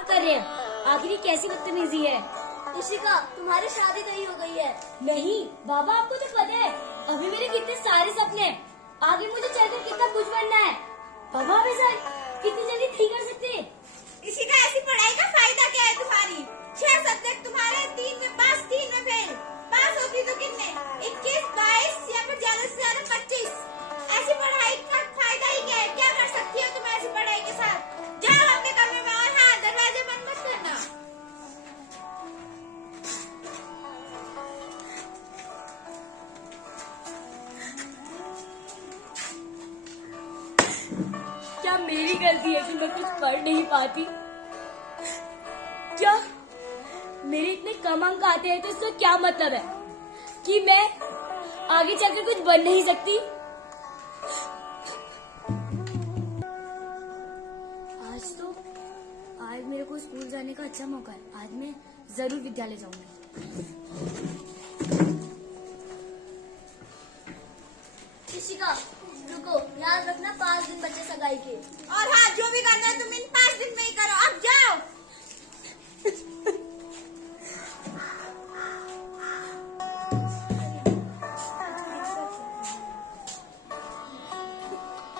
क्या कर रहे हैं? आखिर ये कैसी बदतमीजी है? इशिका, तुम्हारी शादी तय हो गई है। नहीं बाबा, आपको तो पता है अभी मेरे कितने सारे सपने हैं। आगे मुझे चलकर कितना कुछ बनना है। बाबा आप ऐसा कितनी जल्दी नहीं कर सकते। इशिका, ऐसी पढ़ाई का फायदा क्या है तुम्हारी? 6 सब्जेक्ट तुम्हारे, 3 में पास 3 में फेल। पास होती तो कितने? 21, 22 या फिर ज्यादा से ज्यादा 25। ऐसी पढ़ाई का फायदा ही क्या है? क्या कर सकती हो तुम ऐसी पढ़ाई के साथ? जाओ अपने कमरे में, और हाँ, दरवाजे बंद मत करना। क्या मेरी गलती है कि मैं कुछ पढ़ नहीं पाती? क्या मेरे इतने कम अंक आते हैं तो इसका क्या मतलब है कि मैं आगे चलकर कुछ बन नहीं सकती? आज मेरे को स्कूल जाने का अच्छा मौका है। आज मैं जरूर विद्यालय जाऊंगी। इशिका, रुको, याद रखना 5 दिन बचे सगाई के। और हाँ, जो भी करना है तुम इन 5 दिन में ही करो। अब जाओ।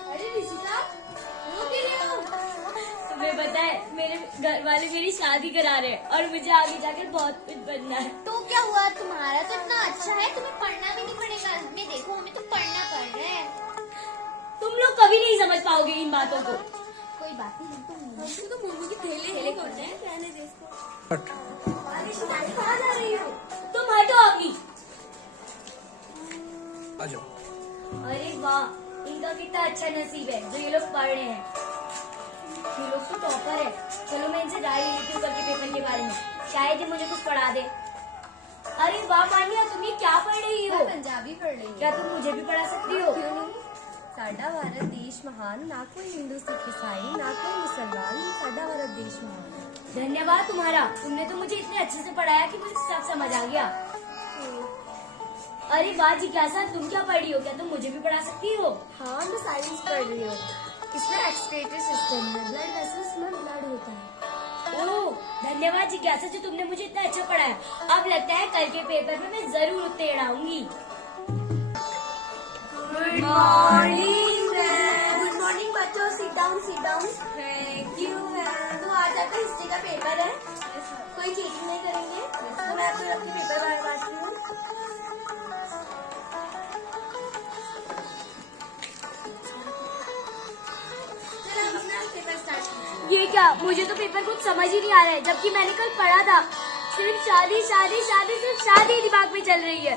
अरे इशिका, रो क्यों रहे हो? तुम्हें पता है मेरे घर वाले मेरी शादी करा रहे हैं और मुझे आगे जाकर बहुत कुछ बनना है। तो क्या हुआ, तुम्हारा तो इतना अच्छा है, तुम्हें पढ़ना भी नहीं पड़ेगा। हमें देखो, हमें तो पढ़ना पड़ रहा है। तुम लोग कभी नहीं समझ पाओगे इन बातों को। कोई बात नहीं, तो मुर्मू की थैले कौन है? रहने दे इसको। कहाँ जा रही हो? तुम हटो अभी। आ जाओ। अरे वाह, इनका कितना अच्छा नसीब है जो ये लोग पढ़ रहे हैं। ये लोग तो टॉपर है। चलो मैं इनसे राय लेती हूँ कल के पेपर के बारे में, शायद ये मुझे कुछ पढ़ा दे। अरे वाह मानिया, तुम ये क्या पढ़ रही हो? पंजाबी पढ़ रही क्या तुम मुझे भी पढ़ा सकती हो? क्यों नहीं? साडा भारत देश महान, ना कोई हिंदू सिख ईसाई, ना कोई मुसलमान, साडा भारत देश महान। धन्यवाद तुम्हारा, तुमने तो मुझे इतने अच्छे से पढ़ाया कि मुझे सब समझ आ गया। अरे वाह जिज्ञासा, तुम क्या पढ़ रही हो? क्या तुम मुझे भी पढ़ा सकती हो? हाँ, मैं साइंस पढ़ रही हूँ। इसमें एक्सक्रीटरी सिस्टम है, ब्लड वेसल्स में ब्लड होता है। ओह धन्यवाद जिज्ञासा, जो तुमने मुझे इतना अच्छा पढ़ाया। अब लगता है कल के पेपर में मैं जरूर उत्तीर्ण आऊंगी। Good morning ma'am. Good morning बच्चों, sit down sit down. Thank you ma'am. तो आज आपका हिस्ट्री का पेपर है, कोई चीटिंग नहीं करेंगे। तो मैं आपको अपने पेपर बांटती हूँ। चलो हम अपना पेपर स्टार्ट करते हैं। ये क्या, मुझे तो पेपर कुछ समझ ही नहीं आ रहा है, जबकि मैंने कल पढ़ा था सिर्फ शादी शादी शादी, सिर्फ शादी दिमाग में चल रही है।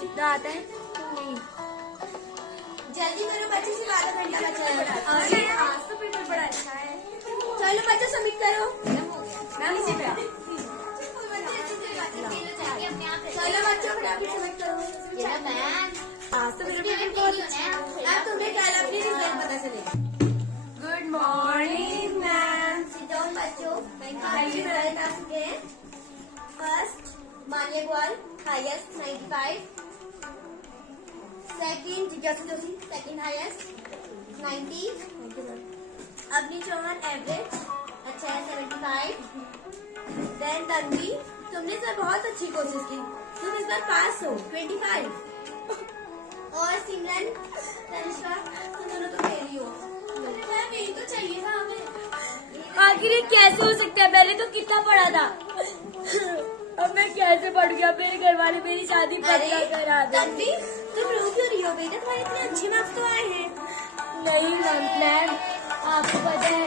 जितना आता है नहीं। जल्दी करो बच्चे, सिर्फ आधा घंटा बचा है। आज तो पेपर बड़ा अच्छा है। चलो बच्चे सबमिट करो। मैम इसी पे चलो बच्चों फटाफट सबमिट करो। मैम आज तो मेरा पेपर बहुत अच्छा है। अब तुम्हें कल अपनी रिजल्ट पता चलेगा। Good morning ma'am. Sit down बच्चों। थैंक यू रिजल्ट आ चुके हैं। First Manya Goyal, highest 95। Second जिज्ञासा Joshi, second highest 90। Avni Chauhan average अच्छा है 75। देन तन्वी, तुमने सर बहुत अच्छी कोशिश की, तुम इस बार पास हो 25। और सिमरन, तनिष्का, तुम दोनों तो फेल हो। मैम यही तो चाहिए था हमें। आखिर ये कैसे हो सकता है? मैंने तो कितना पढ़ा था, अब मैं कैसे पढ़ गया? मेरे घर वाले मेरी शादी पक्का करा दे। तन्वी, तुम रो क्यों रही हो बेटा? तुम्हारे इतने अच्छे मार्क्स तो आए हैं। नहीं मैम, आपको पता है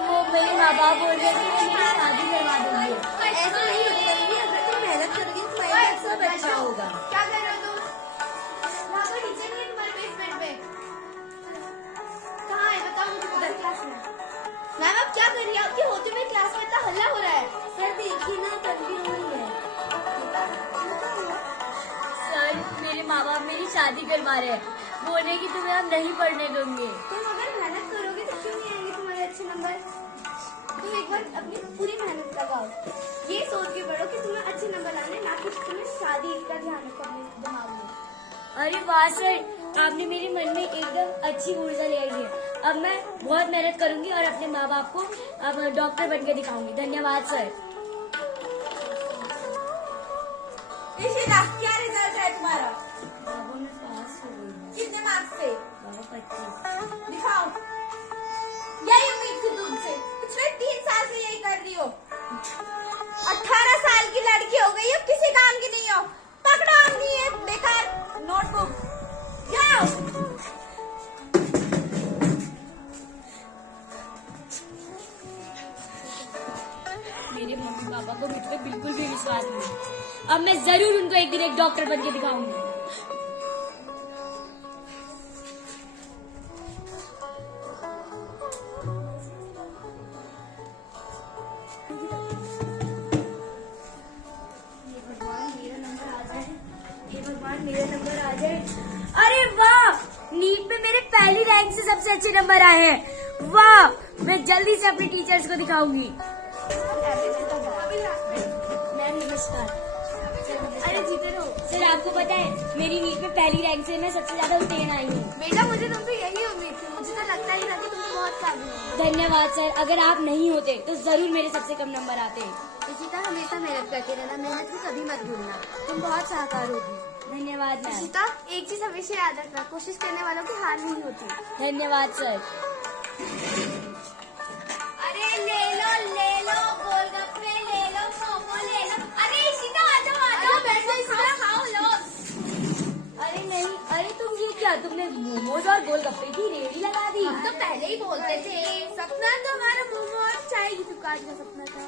वो मेरे माँ बाप बोल रहे थे कि मेरी शादी करवा देंगे। ऐसा नहीं होता तन्वी, अगर तुम मेहनत करोगी तो तुम्हारे लिए सब अच्छा होगा। क्या कर रहे हो तुम? वहाँ पर नीचे नहीं है तुम्हारे बेसमेंट में? कहाँ है बताओ मुझे। उधर क्लास में। मैम आप क्या कर रही है? आपके होते हुए क्लास में इतना हल्ला हो रहा है। सर देखिए ना, तन्वी रो रही है। सर मेरे माँ बाप मेरी शादी करवा रहे हैं, बोले कि तुम्हें हम नहीं पढ़ने देंगे। तुम अगर मेहनत करोगे तो क्यों नहीं आएंगे तुम्हारे अच्छे नंबर? तुम एक बार अपनी पूरी मेहनत लगाओ, ये सोच के पढ़ो कि तुम्हें अच्छे नंबर लाने, ना कि तुम्हें शादी का ध्यान रखो अपने दिमाग में। अरे वाह सर, आपने मेरे मन में एकदम अच्छी ऊर्जा ले आई है। अब मैं बहुत मेहनत करूंगी और अपने माँ बाप को अब डॉक्टर बन के दिखाऊंगी। धन्यवाद सर। इशिता, क्या रिजल्ट है तुम्हारा? बाबा मैं पास हो गई। कितने मार्क्स से? बाबा 25। दिखाओ। यही उम्मीद थी तुमसे, पिछले 3 साल से यही कर रही हो। 18 साल की लड़की हो गई हो, किसी काम की नहीं हो। पकड़ो अपनी ये बेकार नोटबुक, जाओ। मेरे मम्मी पापा को मुझ पे बिल्कुल भी विश्वास नहीं। अब मैं जरूर उनको एक दिन एक डॉक्टर बन के दिखाऊंगी। ये भगवान मेरा नंबर आ जाए। अरे वाह, नीट में मेरे पहली रैंक से सबसे अच्छे नंबर आए हैं। वाह, मैं जल्दी से अपने टीचर्स को दिखाऊंगी। मैम नमस्कार। अरे जीते रहो। सर आपको पता है मेरी नीट में पहली रैंक से मैं सबसे ज्यादा उत्तीर्ण आई हूँ। बेटा मुझे तुमसे यही उम्मीद थी, मुझे तो लगता ही था कि तुम बहुत काबिल हो। धन्यवाद सर, अगर आप नहीं होते तो जरूर मेरे सबसे कम नंबर आते। इशिता हमेशा मेहनत करते रहना, मेहनत को कभी मत भूलना, तुम बहुत शाहकार होगी। धन्यवाद मैम। इशिता एक चीज हमेशा याद रखना, कोशिश करने वालों की हार नहीं होती। धन्यवाद सर। अरे ले लो गोलगप्पे ले लो, मोमो ले लो। अरे इशिता आ जाओ, बैठ जाओ, खाओ खाओ लो। अरे नहीं, अरे तुम ये क्या, तुमने मोमोज और गोलगप्पे की रेहड़ी लगा दी। हम तो पहले ही बोलते थे। सपना तो हमारा मोमो और चाय की दुकान का सपना था।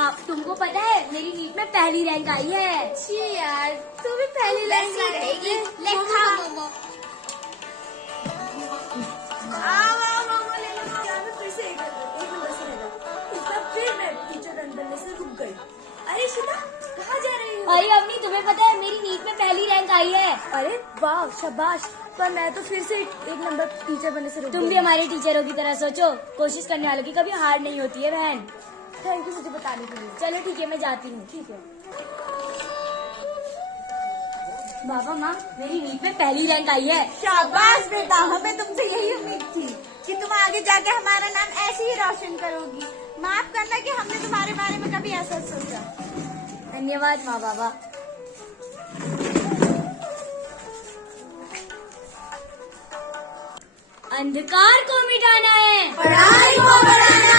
आप तुमको पता है मेरी नीट में पहली रैंक आई है। छी यार, तू भी पहली लाइन वैसी रहेगी। ले मोमो खा खा। मोमो। आओ मोमो ले लो। यार मैं फिर से एक नंबर से लगा, इस बार फिर मैं टीचर रन करने से रुक गई। अरे शिता कहाँ जा रही हो? अरे अम्मी तुम्हें पता है मेरी नीट में पहली रैंक आई है। अरे वाह शाबाश, पर मैं तो फिर से एक नंबर टीचर बनने से रुक तुम भी हमारे टीचरों की तरह सोचो, कोशिश करने वालों की कभी हार नहीं होती है बहन। थैंक यू मुझे बताने के लिए। चलो ठीक है, मैं जाती हूँ। ठीक है। बाबा माँ, मेरी नीट में पहली रैंक आई है। शाबाश बेटा, हमें तुमसे यही उम्मीद थी कि तुम आगे जाके हमारा नाम ऐसे ही रोशन करोगी। माफ करना कि हमने तुम्हारे बारे में कभी ऐसा सोचा। धन्यवाद माँ बाबा। अंधकार को मिटाना है, पढ़ाई को बढ़ाना